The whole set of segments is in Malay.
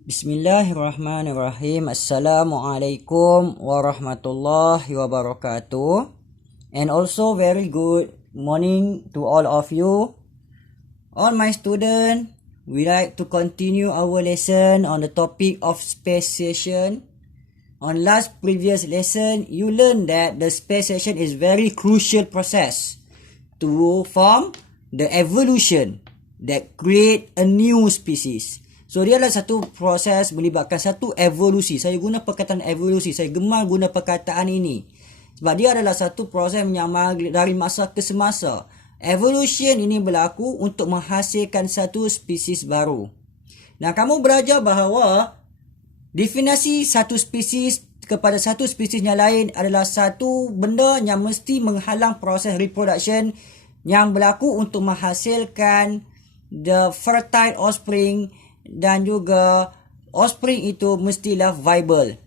Bismillahirrahmanirrahim. Assalamualaikum warahmatullahi wabarakatuh. And also very good morning to all of you. All my students, we like to continue our lesson on the topic of speciation. On previous lesson, you learned that the speciation is very crucial process to form the evolution that create a new species. So dia adalah satu proses melibatkan satu evolusi. Saya guna perkataan evolusi. Saya gemar guna perkataan ini. Sebab dia adalah satu proses menyamar dari masa ke semasa. Evolution ini berlaku untuk menghasilkan satu spesies baru. Nah, kamu belajar bahawa definisi satu spesies kepada satu spesies yang lain adalah satu benda yang mesti menghalang proses reproduction yang berlaku untuk menghasilkan the fertile offspring, dan juga offspring itu mestilah viable.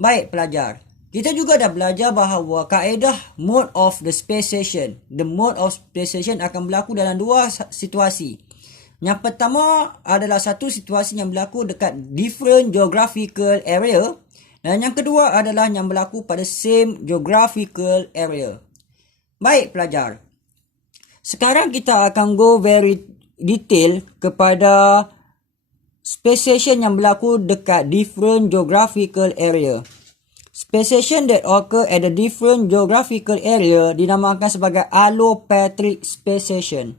Baik pelajar, kita juga dah belajar bahawa kaedah mode of the speciation. The mode of speciation akan berlaku dalam dua situasi. Yang pertama adalah satu situasi yang berlaku dekat different geographical area, dan yang kedua adalah yang berlaku pada same geographical area. Baik pelajar, sekarang kita akan go very detail kepada speciation yang berlaku dekat different geographical area. Speciation that occur at a different geographical area dinamakan sebagai allopatric speciation.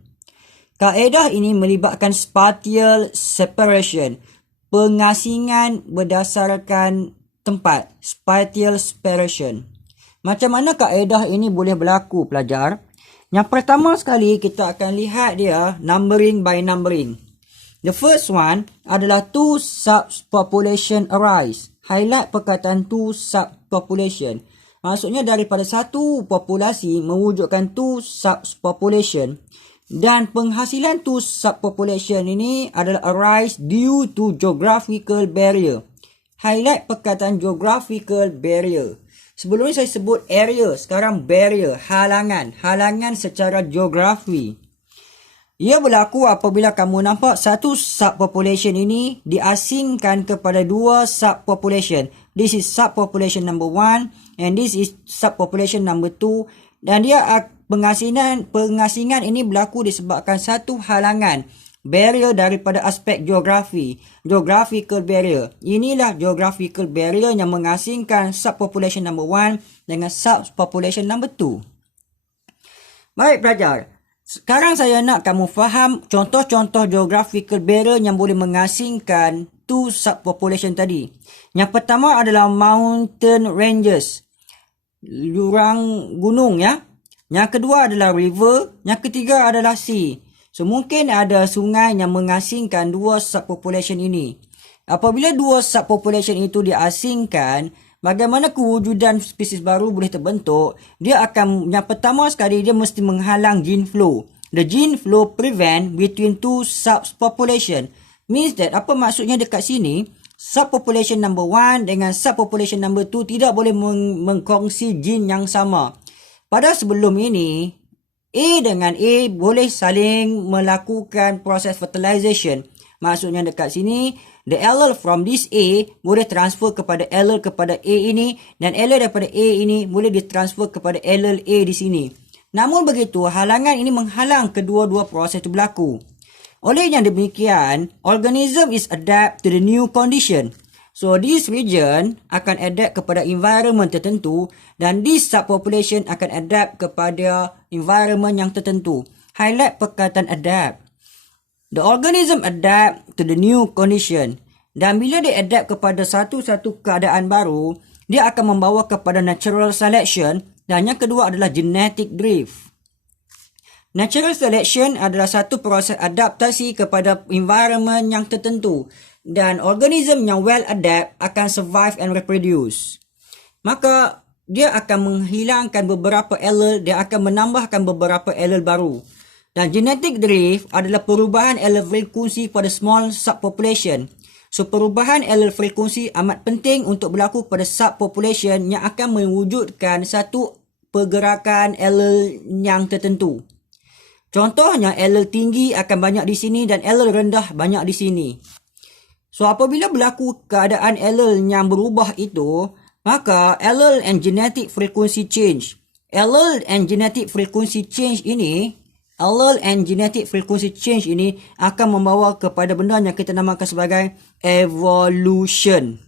Kaedah ini melibatkan spatial separation, pengasingan berdasarkan tempat, spatial separation. Macam mana kaedah ini boleh berlaku pelajar? Yang pertama sekali kita akan lihat dia numbering by numbering. The first one adalah two subpopulation arise. Highlight perkataan two subpopulation. Maksudnya daripada satu populasi mewujudkan two subpopulation. Dan penghasilan two subpopulation ini adalah arise due to geographical barrier. Highlight perkataan geographical barrier. Sebelum ni saya sebut area, sekarang barrier, halangan. Halangan secara geografi. Ia berlaku apabila kamu nampak satu subpopulation ini diasingkan kepada dua subpopulation. This is subpopulation number 1 and this is subpopulation number 2. Dan dia pengasingan ini berlaku disebabkan satu halangan. Barrier daripada aspek geografi. Geographical barrier. Inilah geographical barrier yang mengasingkan subpopulation number 1 dengan subpopulation number 2. Baik pelajar. Sekarang saya nak kamu faham contoh-contoh geographical barrier yang boleh mengasingkan two subpopulation tadi. Yang pertama adalah mountain ranges. Jurang gunung ya. Yang kedua adalah river. Yang ketiga adalah sea. So mungkin ada sungai yang mengasingkan dua subpopulation ini. Apabila dua subpopulation itu diasingkan, bagaimana kewujudan spesies baru boleh terbentuk? Dia akan, yang pertama sekali dia mesti menghalang gene flow. The gene flow prevent between two subpopulation. Means that, apa maksudnya dekat sini? Subpopulation number 1 dengan subpopulation number 2 tidak boleh mengkongsi gene yang sama. Pada sebelum ini, A dengan A boleh saling melakukan proses fertilization. Maksudnya dekat sini, the allele from this A boleh transfer kepada allele kepada A ini, dan allele daripada A ini boleh ditransfer kepada allele A di sini. Namun begitu, halangan ini menghalang kedua-dua proses itu berlaku. Oleh yang demikian, organism is adapt to the new condition. So this region akan adapt kepada environment tertentu, dan this subpopulation akan adapt kepada environment yang tertentu. Highlight perkataan adapt. The organism adapt to the new condition. Dan bila dia adapt kepada satu-satu keadaan baru, dia akan membawa kepada natural selection, dan yang kedua adalah genetic drift. Natural selection adalah satu proses adaptasi kepada environment yang tertentu, dan organism yang well adapt akan survive and reproduce. Maka dia akan menghilangkan beberapa allele, dia akan menambahkan beberapa allele baru. Dan genetic drift adalah perubahan allele frekuensi pada small subpopulation. So perubahan allele frekuensi amat penting untuk berlaku pada subpopulation yang akan mewujudkan satu pergerakan allele yang tertentu. Contohnya allele tinggi akan banyak di sini dan allele rendah banyak di sini. So apabila berlaku keadaan allele yang berubah itu, maka allele and genetic frequency change. Allele and genetic frequency change ini akan membawa kepada benda yang kita namakan sebagai evolution.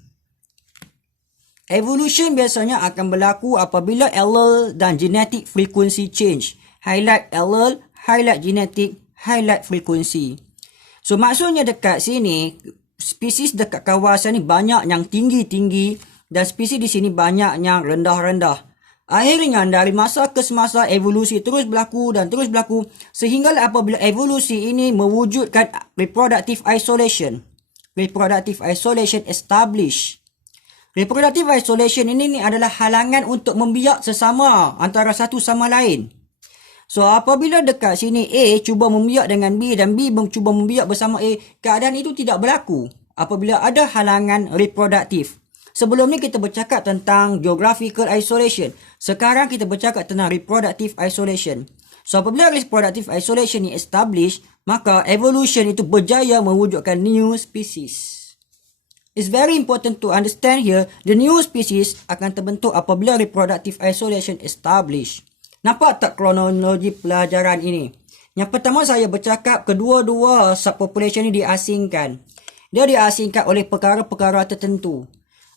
Evolution biasanya akan berlaku apabila allele dan genetic frequency change. Highlight allele, highlight genetic, highlight frequency. So maksudnya dekat sini, spesies dekat kawasan ni banyak yang tinggi-tinggi dan spesies di sini banyak yang rendah-rendah. Akhirnya dari masa ke semasa evolusi terus berlaku dan terus berlaku sehinggalah apabila evolusi ini mewujudkan reproductive isolation. Reproductive isolation establish. Reproductive isolation ini adalah halangan untuk membiak sesama antara satu sama lain. So apabila dekat sini A cuba membiak dengan B dan B cuba membiak bersama A, keadaan itu tidak berlaku apabila ada halangan reproduktif. Sebelum ni kita bercakap tentang geographical isolation. Sekarang kita bercakap tentang reproductive isolation. So apabila reproductive isolation ni establish, maka evolution itu berjaya mewujudkan new species. It's very important to understand here, the new species akan terbentuk apabila reproductive isolation established. Nampak tak kronologi pelajaran ini? Yang pertama saya bercakap kedua-dua subpopulation ini diasingkan. Dia diasingkan oleh perkara-perkara tertentu.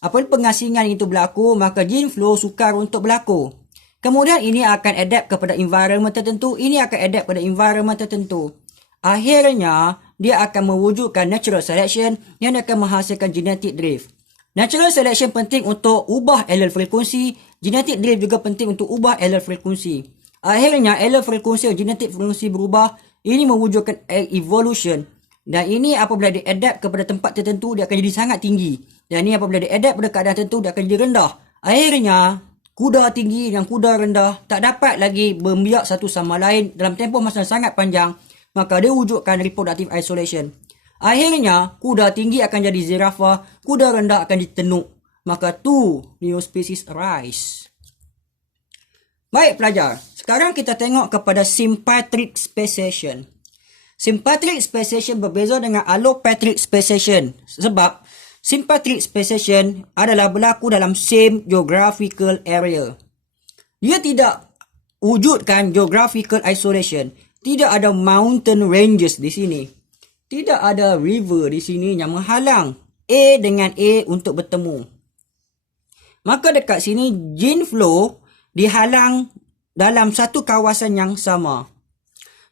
Apabila pengasingan itu berlaku, maka gene flow sukar untuk berlaku. Kemudian ini akan adapt kepada environment tertentu, ini akan adapt pada environment tertentu. Akhirnya, dia akan mewujudkan natural selection yang akan menghasilkan genetic drift. Natural selection penting untuk ubah allele frekuensi, genetic drift juga penting untuk ubah allele frekuensi. Akhirnya, allele frekuensi dan genetic frekuensi berubah, ini mewujudkan evolution. Dan ini apabila dia adapt kepada tempat tertentu, dia akan jadi sangat tinggi. Dan ini apabila dia adapt pada keadaan tertentu, dia akan jadi rendah. Akhirnya, kuda tinggi dan kuda rendah tak dapat lagi membiak satu sama lain dalam tempoh masa sangat panjang. Maka dia wujudkan reproductive isolation. Akhirnya, kuda tinggi akan jadi zirafah, kuda rendah akan jadi tenuk. Maka two new species arise. Baik pelajar, sekarang kita tengok kepada sympatric speciation. Sympatric speciation berbeza dengan allopatric speciation. Sebab sympatric speciation adalah berlaku dalam same geographical area. Dia tidak wujudkan geographical isolation. Tidak ada mountain ranges di sini. Tidak ada river di sini yang menghalang A dengan A untuk bertemu. Maka dekat sini gene flow dihalang dalam satu kawasan yang sama.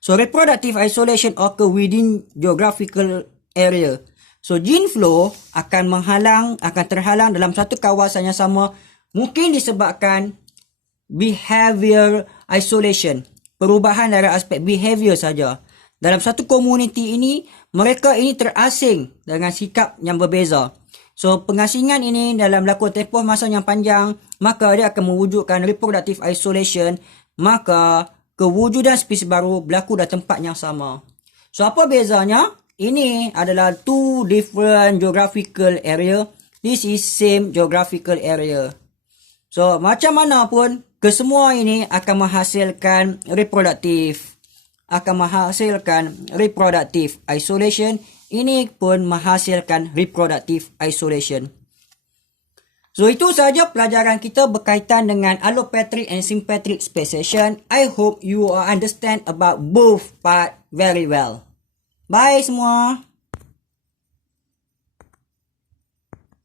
So reproductive isolation occur within geographical area. So gene flow akan terhalang dalam satu kawasan yang sama. Mungkin disebabkan behavior isolation. Perubahan dari aspek behavior saja. Dalam satu komuniti ini, mereka ini terasing dengan sikap yang berbeza. So, pengasingan ini dalam lakukan tempoh masa yang panjang, maka dia akan mewujudkan reproductive isolation, maka kewujudan spesies baru berlaku dalam tempat yang sama. So, apa bezanya? Ini adalah two different geographical area. This is same geographical area. So, macam mana pun, kesemua ini akan menghasilkan reproductive isolation. Ini pun menghasilkan reproductive isolation. So itu saja pelajaran kita berkaitan dengan allopatric and sympatric speciation. I hope you understand about both part very well. Bye semua.